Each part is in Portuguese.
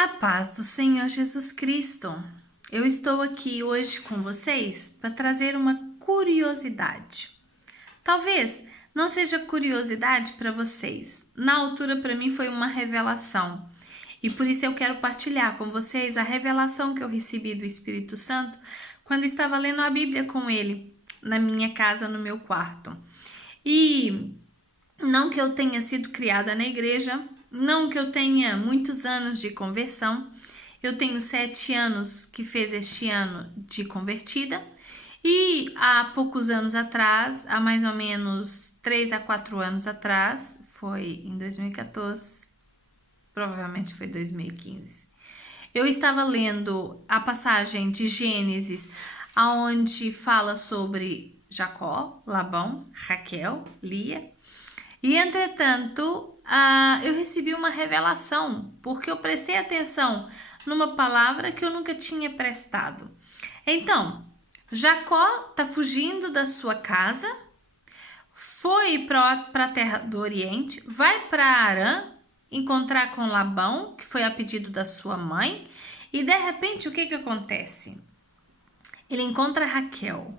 A paz do Senhor Jesus Cristo. Eu estou aqui hoje com vocês para trazer uma curiosidade. Talvez não seja curiosidade para vocês. Na altura, para mim, foi uma revelação. E por isso eu quero partilhar com vocês a revelação que eu recebi do Espírito Santo quando estava lendo a Bíblia com ele na minha casa, no meu quarto. E não que eu tenha sido criada na igreja, não que eu tenha muitos anos de conversão, eu tenho 7 anos que fez este ano de convertida, e há poucos anos atrás, há mais ou menos 3 a 4 anos atrás, foi em 2014, provavelmente foi 2015, eu estava lendo a passagem de Gênesis, onde fala sobre Jacó, Labão, Raquel, Lia. E, entretanto, eu recebi uma revelação, porque eu prestei atenção numa palavra que eu nunca tinha prestado. Então, Jacó está fugindo da sua casa, foi para a terra do Oriente, vai para Arã encontrar com Labão, que foi a pedido da sua mãe, e de repente o que acontece? Ele encontra Raquel.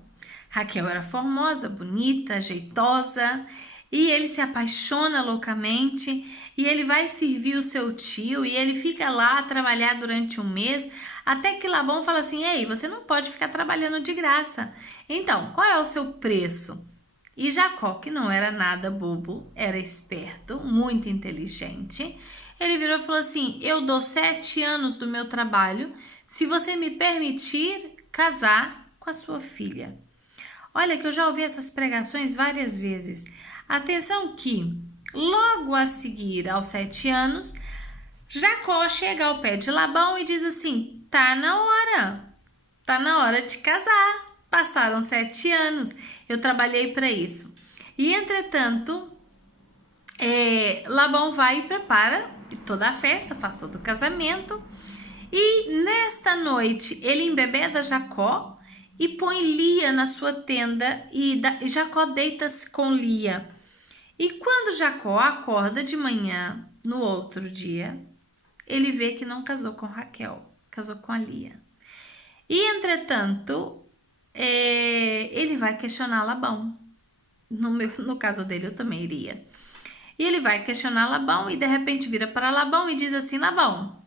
Raquel era formosa, bonita, jeitosa, e ele se apaixona loucamente, e ele vai servir o seu tio, e ele fica lá a trabalhar durante um mês, até que Labão fala assim: ei, você não pode ficar trabalhando de graça. Então, qual é o seu preço? E Jacó, que não era nada bobo, era esperto, muito inteligente, ele virou e falou assim: eu dou 7 anos do meu trabalho se você me permitir casar com a sua filha. Olha que eu já ouvi essas pregações várias vezes. Atenção que, logo a seguir aos 7 anos, Jacó chega ao pé de Labão e diz assim: tá na hora de casar. Passaram 7 anos, eu trabalhei para isso. E, entretanto, Labão vai e prepara toda a festa, faz todo o casamento. E nesta noite, ele embebeda Jacó e põe Lia na sua tenda, e Jacó deita-se com Lia. E quando Jacó acorda de manhã, no outro dia, ele vê que não casou com Raquel, casou com a Lia. E, entretanto, ele vai questionar Labão. No caso dele, eu também iria. E ele vai questionar Labão e, de repente, vira para Labão e diz assim: Labão,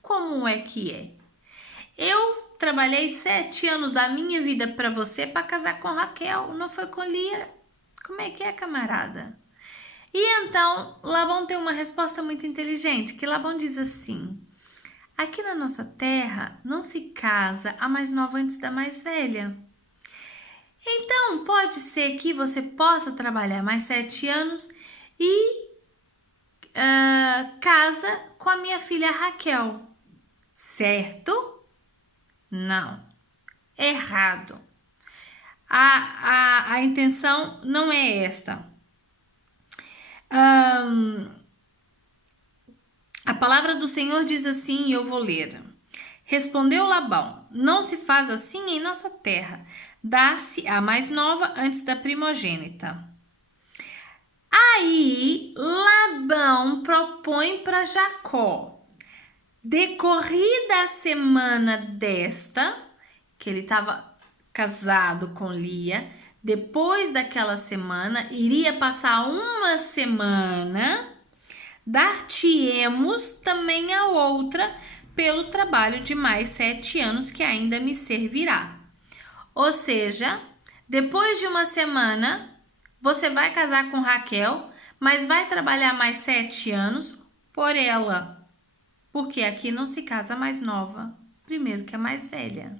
como é que é? Eu trabalhei 7 anos da minha vida para você para casar com Raquel, não foi com Lia. Como é que é, camarada? E então, Labão tem uma resposta muito inteligente, que Labão diz assim: aqui na nossa terra não se casa a mais nova antes da mais velha. Então, pode ser que você possa trabalhar mais 7 anos e casa com a minha filha Raquel. Certo? Não. Errado. A intenção não é esta. A palavra do Senhor diz assim, e eu vou ler. Respondeu Labão: não se faz assim em nossa terra. Dá-se a mais nova antes da primogênita. Aí Labão propõe para Jacó: decorrida a semana desta, que ele estava casado com Lia, depois daquela semana, iria passar uma semana, dar-te-emos também a outra pelo trabalho de mais 7 anos que ainda me servirá. Ou seja, depois de uma semana, você vai casar com Raquel, mas vai trabalhar mais 7 anos por ela. Porque aqui não se casa mais nova, primeiro que a mais velha.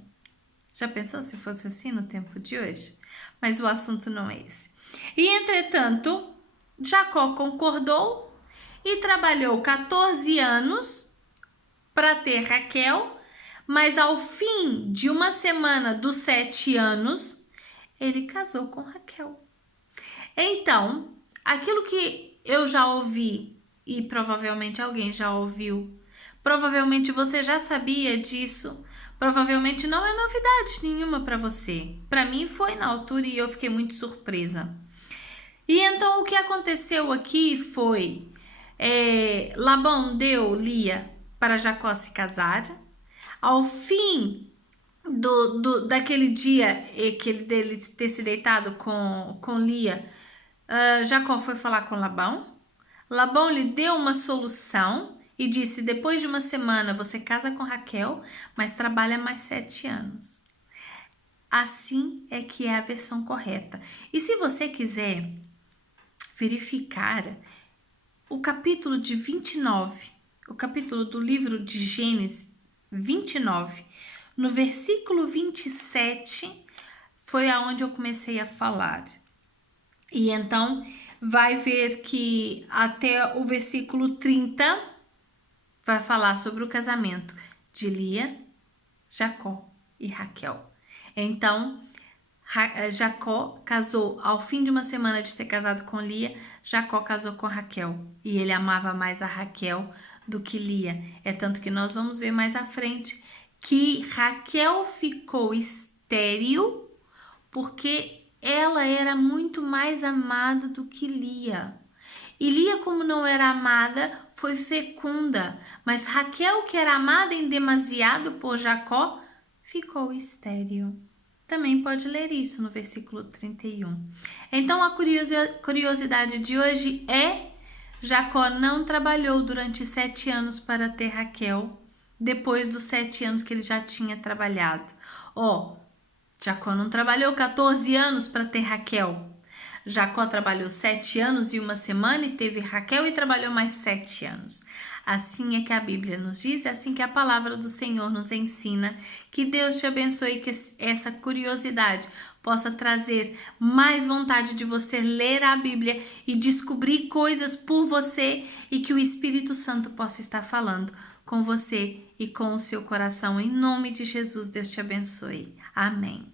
Já pensou se fosse assim no tempo de hoje? Mas o assunto não é esse. E, entretanto, Jacó concordou e trabalhou 14 anos para ter Raquel, mas ao fim de uma semana dos 7 anos, ele casou com Raquel. Então, aquilo que eu já ouvi, e provavelmente alguém já ouviu, provavelmente você já sabia disso, provavelmente não é novidade nenhuma para você. Para mim foi na altura e eu fiquei muito surpresa. E então o que aconteceu aqui foi, Labão deu Lia para Jacó se casar. Ao fim daquele dia dele ter se deitado com Lia, Jacó foi falar com Labão. Labão lhe deu uma solução e disse: depois de uma semana você casa com Raquel, mas trabalha mais 7 anos. Assim é que é a versão correta. E se você quiser verificar o capítulo de 29, o capítulo do livro de Gênesis 29, no versículo 27, foi aonde eu comecei a falar. E então vai ver que até o versículo 30 vai falar sobre o casamento de Lia, Jacó e Raquel. Então, Jacó casou ao fim de uma semana de ter casado com Lia, Jacó casou com Raquel. E ele amava mais a Raquel do que Lia. É tanto que nós vamos ver mais à frente que Raquel ficou estéril porque ela era muito mais amada do que Lia. E Lia, como não era amada, foi fecunda. Mas Raquel, que era amada em demasiado por Jacó, ficou estéril. Também pode ler isso no versículo 31. Então, a curiosidade de hoje é: Jacó não trabalhou durante 7 anos para ter Raquel, depois dos 7 anos que ele já tinha trabalhado. Jacó não trabalhou 14 anos para ter Raquel. Jacó trabalhou 7 anos e uma semana e teve Raquel e trabalhou mais 7 anos. Assim é que a Bíblia nos diz, é assim que a palavra do Senhor nos ensina. Que Deus te abençoe, que essa curiosidade possa trazer mais vontade de você ler a Bíblia e descobrir coisas por você, e que o Espírito Santo possa estar falando com você e com o seu coração. Em nome de Jesus, Deus te abençoe. Amém.